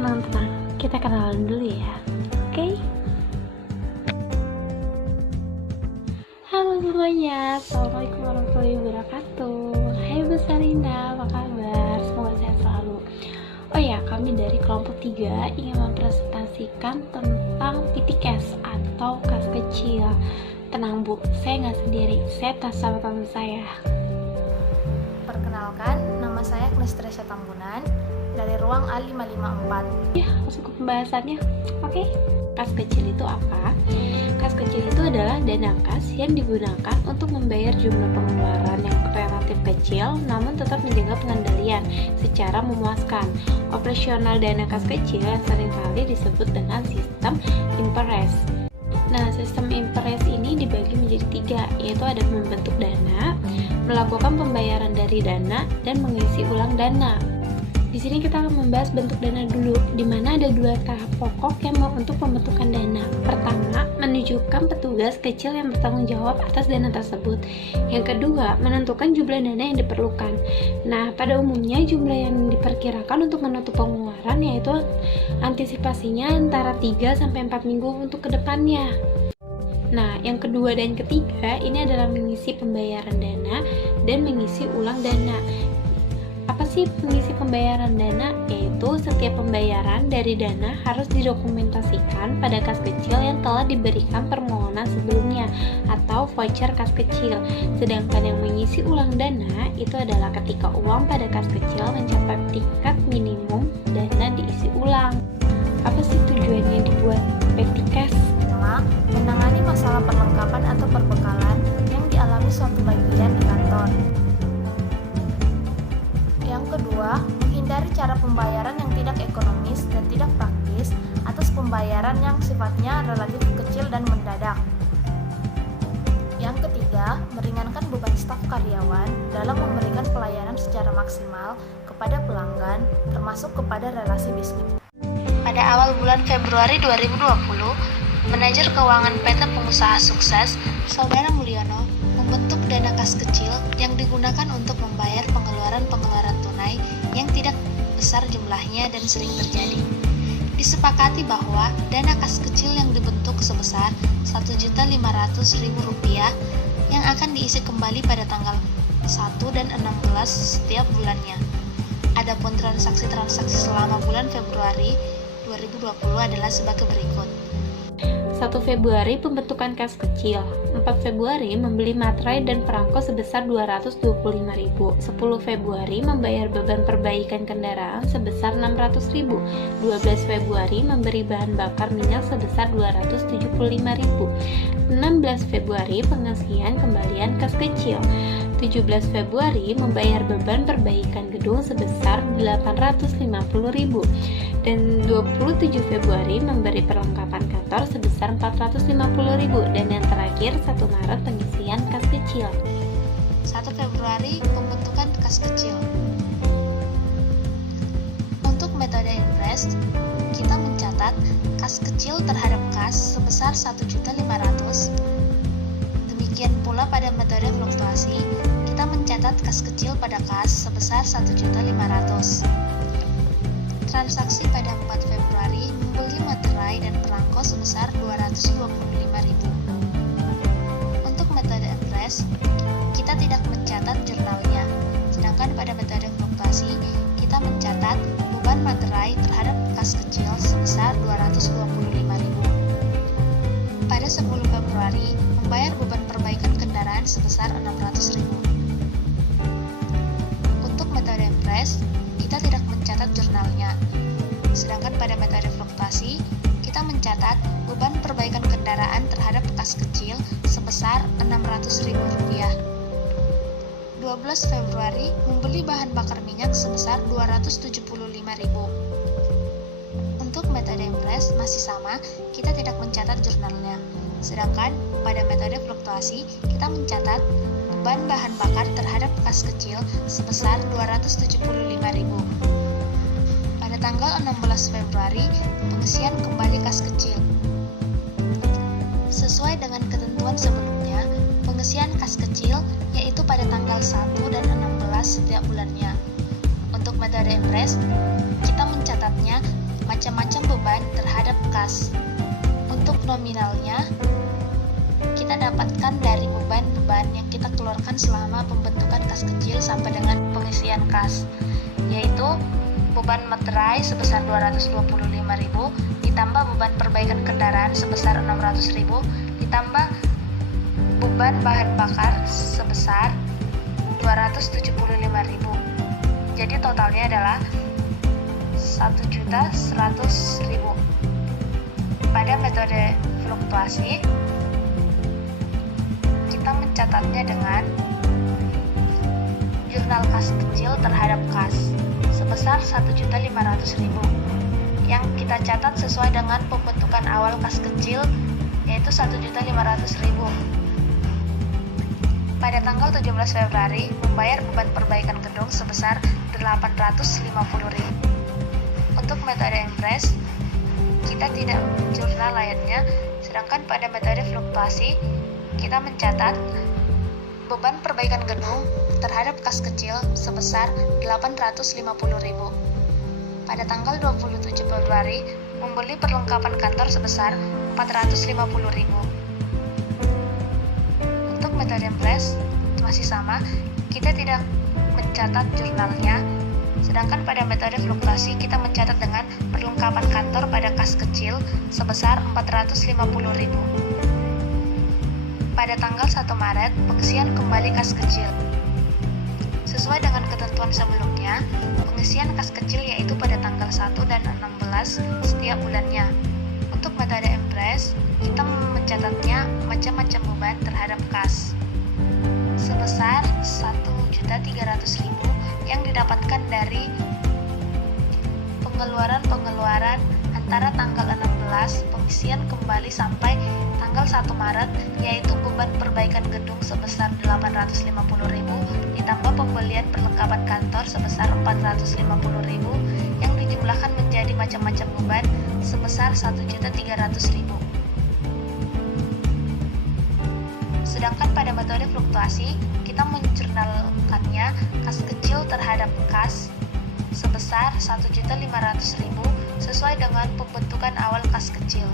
tenang. Kita kenalan dulu ya. Oke? Halo semuanya, assalamualaikum warahmatullahi wabarakatuh. Hai Bu Sarinda, apa kabar? Semoga sehat selalu. Oh ya, kami dari kelompok 3 ingin mempresentasikan tentang PTKes atau kas kecil. Tenang Bu, saya nggak sendiri, saya tas sama teman saya. Perkenalkan, nama saya Agnes Teresa Tambunan dari ruang A554. Ya, masuk ke pembahasannya. Oke. Kas kecil itu apa? Kas kecil itu adalah dana kas yang digunakan untuk membayar jumlah pengeluaran yang relatif kecil namun tetap menjaga pengendalian secara memuaskan. Operasional dana kas kecil yang seringkali disebut dengan sistem IMPRES. Nah, sistem IMPRES ini dibagi menjadi 3, yaitu ada membentuk dana, melakukan pembayaran dari dana, dan mengisi ulang dana. Di sini kita akan membahas bentuk dana dulu, di mana ada 2 tahap pokok yang untuk pembentukan dana. Pertama, menunjukkan petugas kecil yang bertanggung jawab atas dana tersebut. Yang kedua, menentukan jumlah dana yang diperlukan. Nah, pada umumnya jumlah yang diperkirakan untuk menutup pengeluaran yaitu antisipasinya antara 3-4 minggu untuk kedepannya. Nah, yang kedua dan ketiga ini adalah mengisi pembayaran dana dan mengisi ulang dana. Apa sih mengisi pembayaran dana? Yaitu setiap pembayaran dari dana harus didokumentasikan pada kas kecil yang telah diberikan permohonan sebelumnya atau voucher kas kecil. Sedangkan yang mengisi ulang dana itu adalah ketika uang pada kas kecil mencapai tingkat minimum dana diisi ulang. Apa sih tujuannya dibuat PTKes? Pertama, menangani masalah perlengkapan atau perbekalan yang dialami suatu bagian di kantor. Yang kedua, menghindari cara pembayaran yang tidak ekonomis dan tidak praktis atas pembayaran yang sifatnya relatif kecil dan mendadak. Yang ketiga, meringankan beban staf karyawan dalam memberikan pelayanan secara maksimal kepada pelanggan, termasuk kepada relasi bisnis. Pada awal bulan Februari 2020, Manajer Keuangan PT Pengusaha Sukses, Saudara Mulyono, membentuk dana kas kecil yang digunakan untuk membayar pengeluaran tunai yang tidak besar jumlahnya dan sering terjadi. Disepakati bahwa dana kas kecil yang dibentuk sebesar Rp1.500.000 yang akan diisi kembali pada tanggal 1 dan 16 setiap bulannya. Adapun transaksi-transaksi selama bulan Februari 2020 adalah sebagai berikut. 1 Februari pembentukan kas kecil, 4 Februari membeli materai dan perangko sebesar Rp225.000, 10 Februari membayar beban perbaikan kendaraan sebesar Rp600.000, 12 Februari memberi bahan bakar minyak sebesar Rp275.000, 16 Februari pengisian kembalian kas kecil, 17 Februari membayar beban perbaikan gedung sebesar Rp850.000, dan 27 Februari memberi perlengkapan kantor sebesar Rp450.000, dan yang terakhir 1 Maret pengisian kas kecil. 1 Februari pembentukan kas kecil. Untuk metode IMPRES, kita mencatat kas kecil terhadap kas sebesar Rp1.500.000. Demikian pula pada metode fluktuasi, kita mencatat kas kecil pada kas sebesar Rp1.500.000. Transaksi pada 4 Februari membeli materai dan perangko sebesar Rp225.000. Untuk metode IMPRES, kita tidak mencatat jurnalnya, sedangkan pada metode fluktuasi, kita mencatat beban materai terhadap kas kecil sebesar Rp225.000. Pada 10 Februari, membayar beban perbaikan kendaraan sebesar Rp600.000. Untuk metode IMPRES, kita tidak mencatat jurnalnya. Sedangkan pada metode fluktuasi, kita mencatat beban perbaikan kendaraan terhadap kas kecil sebesar Rp600.000. 12 Februari membeli bahan bakar minyak sebesar Rp275.000. Untuk metode IMPRES masih sama, kita tidak mencatat jurnalnya. Sedangkan pada metode fluktuasi, kita mencatat beban bahan bakar terhadap kas kecil sebesar Rp275.000. Pada tanggal 16 Februari, pengisian kembali kas kecil. Sesuai dengan ketentuan sebelumnya, pengisian kas kecil yaitu pada tanggal 1 dan 16 setiap bulannya. Untuk metode IMPRES, kita mencatatnya kas. Untuk nominalnya, kita dapatkan dari beban-beban yang kita keluarkan selama pembentukan kas kecil sampai dengan pengisian kas, yaitu beban materai sebesar 225.000, ditambah beban perbaikan kendaraan sebesar 600.000, ditambah beban bahan bakar sebesar 275.000. Jadi totalnya adalah 1.100.000. Pada metode fluktuasi, kita mencatatnya dengan jurnal kas kecil terhadap kas sebesar 1.500.000 yang kita catat sesuai dengan pembentukan awal kas kecil, yaitu 1.500.000. Pada tanggal 17 Februari membayar beban perbaikan gedung sebesar 850.000. Untuk metode Empress, kita tidak jurnal layaknya, sedangkan pada metode fluktuasi kita mencatat beban perbaikan gedung terhadap kas kecil sebesar 850.000. Pada tanggal 27 Februari membeli perlengkapan kantor sebesar 450.000. Untuk metode Empress masih sama, kita tidak mencatat jurnalnya, sedangkan pada metode fluktuasi kita mencatat dengan perlengkapan kantor pada kas kecil sebesar 450.000. Pada tanggal 1 Maret, pengisian kembali kas kecil. Sesuai dengan ketentuan sebelumnya, pengisian kas kecil yaitu pada tanggal 1 dan 16 setiap bulannya. Untuk metode Empress, kita mencatatnya macam-macam beban terhadap kas sebesar 1.300.000 yang didapatkan dari pengeluaran antara tanggal 16 pengisian kembali sampai tanggal 1 Maret, yaitu beban perbaikan gedung sebesar 850.000 ditambah pembelian perlengkapan kantor sebesar 450.000 yang dijumlahkan menjadi macam-macam beban sebesar 1.300.000. Sedangkan pada metode fluktuasi, kita menjurnalkannya kas kecil terhadap kas sebesar 1.500.000 sesuai dengan pembentukan awal kas kecil.